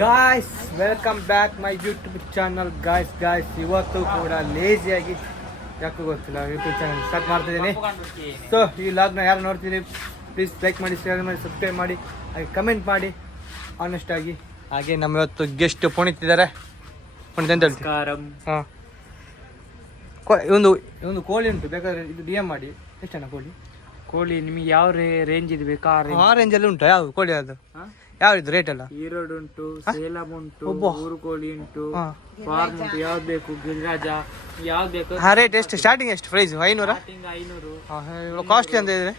Guys welcome back my YouTube channel guys ಇವತ್ತು ಕೂಡ ಲೇಜಿಯಾಗಿ ಯಾಕೂ ಗೊತ್ತಿಲ್ಲ ಯೂಟ್ಯೂಬ್ ಚಾನಲ್ ಸ್ಟಾರ್ಟ್ ಮಾಡ್ತಿದ್ದೀನಿ. ಸೊ ಈ ಲಾಗ್ನ ಯಾರು ನೋಡ್ತೀರಿ ಪ್ಲೀಸ್ ಲೈಕ್ ಮಾಡಿ, ಶೇರ್ ಮಾಡಿ, ಸಬ್ಸ್ಕ್ರೈಬ್ ಮಾಡಿ, ಹಾಗೆ ಕಮೆಂಟ್ ಮಾಡಿ ಆನೆಸ್ಟ್ ಆಗಿ. ಹಾಗೆ ನಮ್ಮ ಇವತ್ತು ಗೆಸ್ಟ್ ಪುಣಿತಿದ್ದಾರೆ. ಪುಣಿತ ಅಂತ ಹೇಳ್ತೀವಿ. ಹಾಂ, ಒಂದು ಕೋಳಿ ಉಂಟು, ಬೇಕಾದ್ರೆ ಇದು ಡಿ ಎಮ್ ಮಾಡಿ. ಎಷ್ಟಣ್ಣ ಕೋಳಿ ನಿಮಗೆ ಯಾವ ರೇಂಜ್ ಇದು ಬೇಕಾ? ಆ ರೇಂಜಲ್ಲಿ ಉಂಟು. ಯಾವುದು ಕೋಳಿ ಅದು? ಯಾವ್ದು ರೇಟ್ ಎಲ್ಲ? ಈರೋಡ್ ಉಂಟು, ಸೇಲಂ ಉಂಟು, ಊರು ಕೋಳಿ ಉಂಟು, ಫಾರ್ಮ್ ಉಂಟು. ಯಾವ್ದು ಬೇಕು? ಗಿರಿರಾಜ ಯಾವ್ದು ಬೇಕು? ಹಾ, ರೇಟ್ ಎಷ್ಟು? ಸ್ಟಾರ್ಟಿಂಗ್ ಎಷ್ಟು ಪ್ರೈಸ್? 500? 500. ಕಾಸ್ಟ್ಲಿ ಅಂತ ಇದ್ರೆ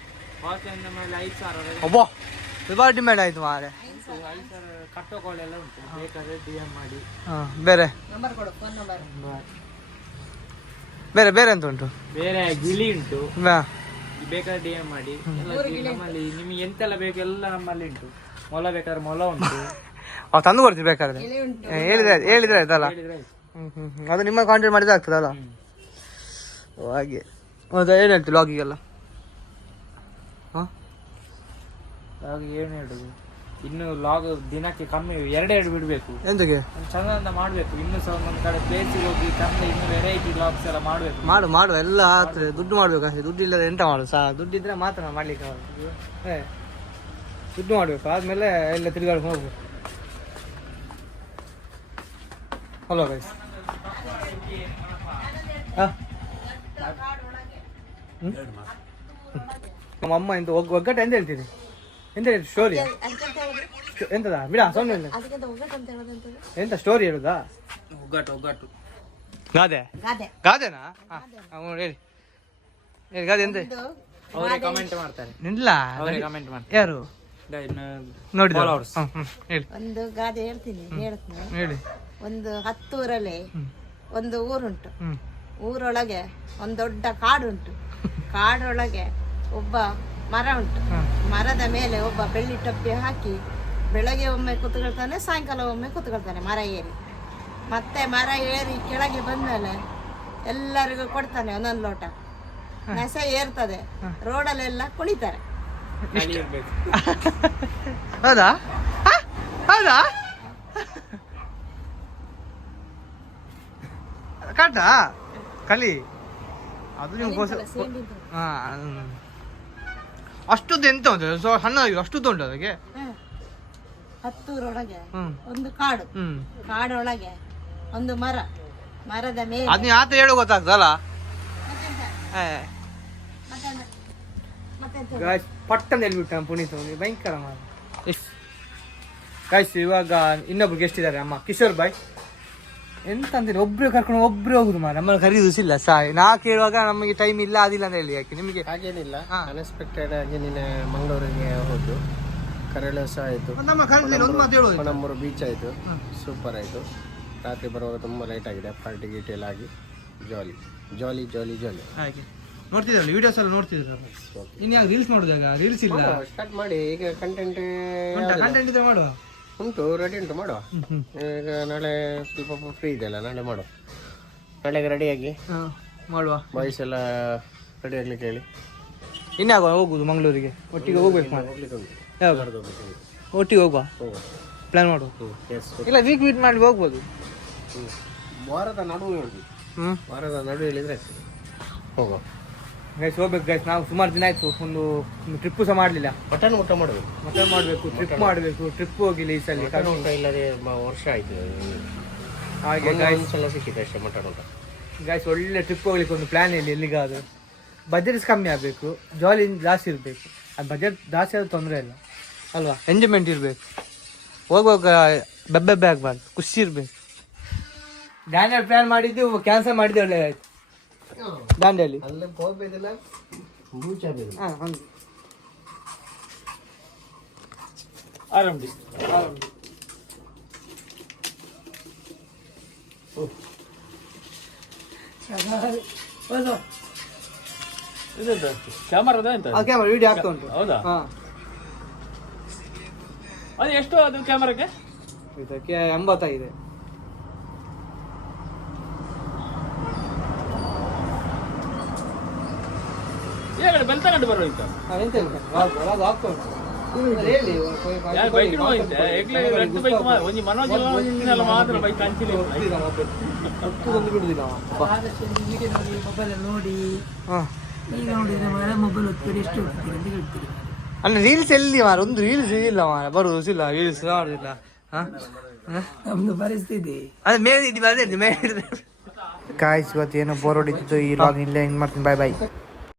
ಮೇಲೆ 5,000. ಒಬ್ಬ ತುಂಬ ಡಿಮ್ಯಾಂಡ್ ಆಯ್ತು ಮಾರೆ. 5,000 ಕಟ್ಟೋ ಕೋಳಿ ಎಲ್ಲ ಉಂಟು, ಬೇಕಾದ್ರೆ ಡಿ ಎಂ ಮಾಡಿ. ಬೇರೆ ಬೇರೆ ಬೇರೆ ಅಂತ ಉಂಟು? ಬೇರೆ ಗಿಳಿ ಉಂಟು, ಬೇಕಾದ್ರೆ ಡಿ ಎಂ ಮಾಡಿ. ನಮ್ಮಲ್ಲಿ ನಿಮಗೆ ಎಂತೆಲ್ಲ ಬೇಕು ಎಲ್ಲ ನಮ್ಮಲ್ಲಿ ಉಂಟು. ಮೊಲ ಬೇಕಾದ್ರೆ ಮೊಲ ಉಂಟು. ತಂದು ಕೊಡ್ತೀವಿ ಬೇಕಾದ್ರೆ. ಹೇಳಿದ್ರೆ ಆಯ್ತಲ್ಲ. ಅದು ನಿಮ್ಮ ಕಾಂಟ್ಯಾಕ್ಟ್ ಮಾಡಿದ್ರೆ ಆಗ್ತದಲ್ಲ. ಹಾಗೆ ಹೌದಾ? ಏನು ಹೇಳ್ತೀವಿ ಲಾಗಿಗೆಲ್ಲ? ಹಾಂ, ಲಾಗ್ ಏನು ಹೇಳುದು? ಇನ್ನು ಲಾಗ್ ದಿನಕ್ಕೆ ಕಮ್ಮಿ 2 ಬಿಡಬೇಕು. ಎಂತಕ್ಕೆ? ಚಂದ ಮಾಡಬೇಕು. ಇನ್ನೂ ಸಹ ಒಂದೊಂದು ಕಡೆ ಪ್ಲೇಸಿಗೆ ಹೋಗಿ ಚಂದ ಇನ್ನು ವೆರೈಟಿ ಲಾಗ್ಸ್ ಎಲ್ಲ ಮಾಡಬೇಕು. ಮಾಡು ಎಲ್ಲ ಆಗ್ತದೆ. ದುಡ್ಡು ಮಾಡಬೇಕು ಅಷ್ಟೇ. ದುಡ್ಡು ಇಲ್ಲದೆ ಎಂತ ಮಾಡೋದು? ದುಡ್ಡಿದ್ರೆ ಮಾತ್ರ ಮಾಡ್ಲಿಕ್ಕೆ ಆಗೋದು. ದುಡ್ಡು ಮಾಡಬೇಕು, ಆದಮೇಲೆ ಎಲ್ಲ ತಿರುಗಾಡ್ಕೊಂಡು ಹೋಗ್ಬೇಕು. Hello guys. ಹಾಂ, ನಮ್ಮ ಅಮ್ಮ ಇಂತ ಒಗ್ಗಟ್ಟು ಎಂತ ಹೇಳ್ತೀನಿ? ಎಂತ ಹೇಳಿ ಸ್ಟೋರಿ? ಎಂತದ ಬಿಡ ಸೊನ್ನೆ ಇಲ್ಲ. ಎಂತ ಸ್ಟೋರಿ ಹೇಳುದಾ? ಒಗ್ಗಟ್ಟು ಗಾದೆನಾ? ಹೇಳಿ ಗಾದೆ ಎಂತ? ಅವರೇ ಕಮೆಂಟ್ ಮಾಡ್ತಾರೆ. ಇಲ್ಲ, ಅವರೇ ಕಮೆಂಟ್ ಮಾಡ್ತಾರೆ. ಯಾರು ನೋಡಿ? ಒಂದು ಗಾದೆ ಹೇಳ್ತೀನಿ, ಹೇಳಿ. ಒಂದು 10 ಊರಲ್ಲಿ ಒಂದು ಊರುಂಟು. ಊರೊಳಗೆ ಒಂದು ದೊಡ್ಡ ಕಾಡುಂಟು. ಕಾಡೊಳಗೆ ಒಬ್ಬ ಮರ ಉಂಟು. ಮರದ ಮೇಲೆ ಒಬ್ಬ ಬೆಳ್ಳಿ ಟೊಪ್ಪಿ ಹಾಕಿ ಬೆಳಗ್ಗೆ ಒಮ್ಮೆ ಕೂತ್ಕೊಳ್ತಾನೆ, ಸಾಯಂಕಾಲ ಒಮ್ಮೆ ಕೂತ್ಕೊಳ್ತಾನೆ ಮರ ಏರಿ. ಮತ್ತೆ ಮರ ಏರಿ ಕೆಳಗೆ ಬಂದ್ಮೇಲೆ ಎಲ್ಲರಿಗೂ ಕೊಡ್ತಾನೆ ಒಂದೊಂದು ಲೋಟ. ನೆಸೆ ಏರ್ತದೆ, ರೋಡಲ್ಲೆಲ್ಲ ಕುಣಿತಾರೆ. ಹೌದಾ? ಹೌದಾ? ಕಟ್ಟ ಕಲಿ ಅದು ನಿಮ್ಗೆ ಅಷ್ಟುದ್ದು ಎಂತ ಉಂಟು? ಸಣ್ಣ ಅಷ್ಟುದ್ದು ಉಂಟು ಅದಕ್ಕೆ? 10 ಊರೊಳಗೆ ಒಂದು ಕಾಡು. ಕಾಡೊಳಗೆ ಒಂದು ಮರ. ಮರದ ಮೇಲೆ ಅದ್ ಆತ ಹೇಳೋ ಗೊತ್ತಾಗ್ತದಲ್ಲ. ಪಟ್ಟಂತ ಹೇಳ್ಬಿಟ್ಟ ಪುನೀತ್ ಭಯಂಕರ ಮಾಡ. ಗಾಯ್ಸ್ ಇವಾಗ ಇನ್ನೊಬ್ರು ಗೆಸ್ಟ್ ಇದ್ದಾರೆ, ಅಮ್ಮ ಕಿಶೋರ್ ಬಾಯ್. ಎಂತ ಅಂತೀರಿ, ಒಬ್ರು ಕರ್ಕೊಂಡು ಒಬ್ರು ಹೋಗುದು ಮಾರ. ನಮ್ಮಲ್ಲಿ ಕರೀದಿಲ್ಲ ಸಾಯ್. ನಾ ಕೇಳುವಾಗ ನಮಗೆ ಟೈಮ್ ಇಲ್ಲ ಅದಿಲ್ಲ ಅಂತ ಹೇಳಿ. ಯಾಕೆ ನಿಮಗೆ? ಹಾಗೇನಿಲ್ಲ, ಅನ್ಎಕ್ಸ್ಪೆಕ್ಟೆಡ್ ಆಗಿ ನೀನೆ ಮಂಗಳೂರಿಗೆ ಹೋದ್ದು. ಕರೆಳೆ ಸಹ ಆಯ್ತು. ನಮ್ಮೂರು ಬೀಚ್ ಆಯ್ತು, ಸೂಪರ್ ಆಯ್ತು. ರಾತ್ರಿ ಬರುವಾಗ ತುಂಬಾ ಲೈಟ್ ಆಗಿದೆ. ಪಾರ್ಟಿ ಗೀಟಿ ಎಲ್ಲ ಆಗಿ ಜಾಲಿ ಜಾಲಿ ಜಾಲಿ ಜಾಲಿ ಹಾಗೆ ನೋಡ್ತಿದ್ರಲ್ಲ, ವಿಡಿಯೋಸ್ ಎಲ್ಲ ನೋಡ್ತಿದ್ರು. ಇನ್ಯಾಗ ರೀಲ್ಸ್ ನೋಡಿದಾಗ? ರೀಲ್ಸ್ ಇಲ್ಲ, ಸ್ಟಾರ್ಟ್ ಮಾಡಿ. ಈಗ ಕಂಟೆಂಟ್ ಇದ್ರೆ ಮಾಡುವ. ಉಂಟು, ರೆಡಿ ಉಂಟು, ಮಾಡುವ. ಈಗ ನಾಳೆ ಸ್ವಲ್ಪ ಫ್ರೀ ಇದೆಯಲ್ಲ, ನಾಳೆ ಮಾಡುವ. ನಾಳೆಗೆ ರೆಡಿಯಾಗಿ ಮಾಡುವ. ಬಾಯ್ಸ್ ಎಲ್ಲ ರೆಡಿ ಆಗ್ಲಿಕ್ಕೆ ಹೇಳಿ. ಇನ್ಯಾಗ ಹೋಗುದು ಮಂಗಳೂರಿಗೆ? ಒಟ್ಟಿಗೆ ಹೋಗ್ಬೇಕು. ಯಾವಾಗ ಒಟ್ಟಿಗೆ ಹೋಗುವ? ಪ್ಲಾನ್ ಮಾಡುವ. ಇಲ್ಲ, ವೀಕ್ ಮಾಡಿ ಹೋಗ್ಬೋದು. ವಾರದ ನಡುವೆ ಹೋಗಿ, ವಾರದ ನಡುವೆ ಹೇಳಿದ್ರೆ ಹೋಗೋ. ಗೈಸ್ ಹೋಗ್ಬೇಕು ಗೈಸ್. ನಾವು ಸುಮಾರು ದಿನ ಆಯ್ತು ಒಂದು ಟ್ರಿಪ್ಪು ಸಹ ಮಾಡಲಿಲ್ಲ. ಮಟನ್ ಊಟ ಮಾಡಬೇಕು, ಟ್ರಿಪ್ ಮಾಡಬೇಕು. ಟ್ರಿಪ್ ಹೋಗಿಲ್ಲ ಈ ಸಲ. ಊಟ ಇಲ್ಲದೆ ವರ್ಷ ಆಯ್ತು. ಹಾಗೆ ಗೈಸ್ ಎಲ್ಲ ಸಿಕ್ಕಿದೆ ಅಷ್ಟೇ ಮಟನ್ ಊಟ. ಗೈಸ್ ಒಳ್ಳೆ ಟ್ರಿಪ್ ಹೋಗ್ಲಿಕ್ಕೆ ಒಂದು ಪ್ಲಾನ್ ಇಲ್ಲ. ಎಲ್ಲಿಗಾದ್ರು ಬಜೆಟ್ ಕಮ್ಮಿ ಆಗಬೇಕು, ಜಾಲಿ ಜಾಸ್ತಿ ಇರಬೇಕು. ಅದು ಬಜೆಟ್ ಜಾಸ್ತಿ ಆದ್ರೂ ತೊಂದರೆ ಇಲ್ಲ ಅಲ್ವಾ? ಎಂಜಾಯ್ಮೆಂಟ್ ಇರಬೇಕು. ಹೋಗುವಾಗ ಬೆಬ್ಬೆಬ್ಬೆ ಆಗಬಾರ್ದು, ಖುಷಿ ಇರಬೇಕು. ಡ್ಯಾನ್ಯಲ್ಲಿ ಪ್ಲಾನ್ ಮಾಡಿದ್ದು ಕ್ಯಾನ್ಸಲ್ ಮಾಡಿದ್ದು ಒಳ್ಳೆ ಆಯ್ತು. ದಾಂಡೇಲಿ ಆರಾಮ್ಡಿ ಕ್ಯಾಮರಾ ವಿಡಿಯೋ ಆಗ್ತಾ ಉಂಟು. ಹೌದಾ? ಅದು ಎಷ್ಟು ಅದು ಕ್ಯಾಮರಾಕ್ಕೆ? ಇದಕ್ಕೆ 85. ಬೆಲ್ ತಗೊಂಡು ಬರೋಯ್ತು. ಎಂತ ಆಗ್ತಾ ಉಂಟು. ನೋಡಿ ಈಗ ನೋಡಿದ್ರೆ ಮೊಬೈಲ್ ಒತ್ತಿದ್ರೆ ಎಷ್ಟು ಹೋಗ್ತೀರಿ ಅಂತ ಹೇಳ್ತೀರಿ. ಅಲ್ಲ ರೀಲ್ಸ್ ಎಲ್ಲಿ ಮಾರ, ಒಂದು ರೀಲ್ಸ್ ಇಲ್ಲ ಮಾರ, ಬರುದು ಇಲ್ಲ ರೀಲ್ಸ್ ನೋಡುದಿಲ್ಲ. ನಮ್ದು ಪರಿಸ್ಥಿತಿ ಅದೇ ಮೇಲೆ ಮೇಲೆ ಕಾಯ್ಸ್ ಇವತ್ತು ಏನೋ ಬೋರ್ ಹೊಡಿತಿತ್ತು. ಈ ಲಾಗ್ ಇಲ್ಲೇ ಎಂಡ್ ಮಾಡ್ತೀನಿ. ಬಾಯ್ ಬಾಯ್.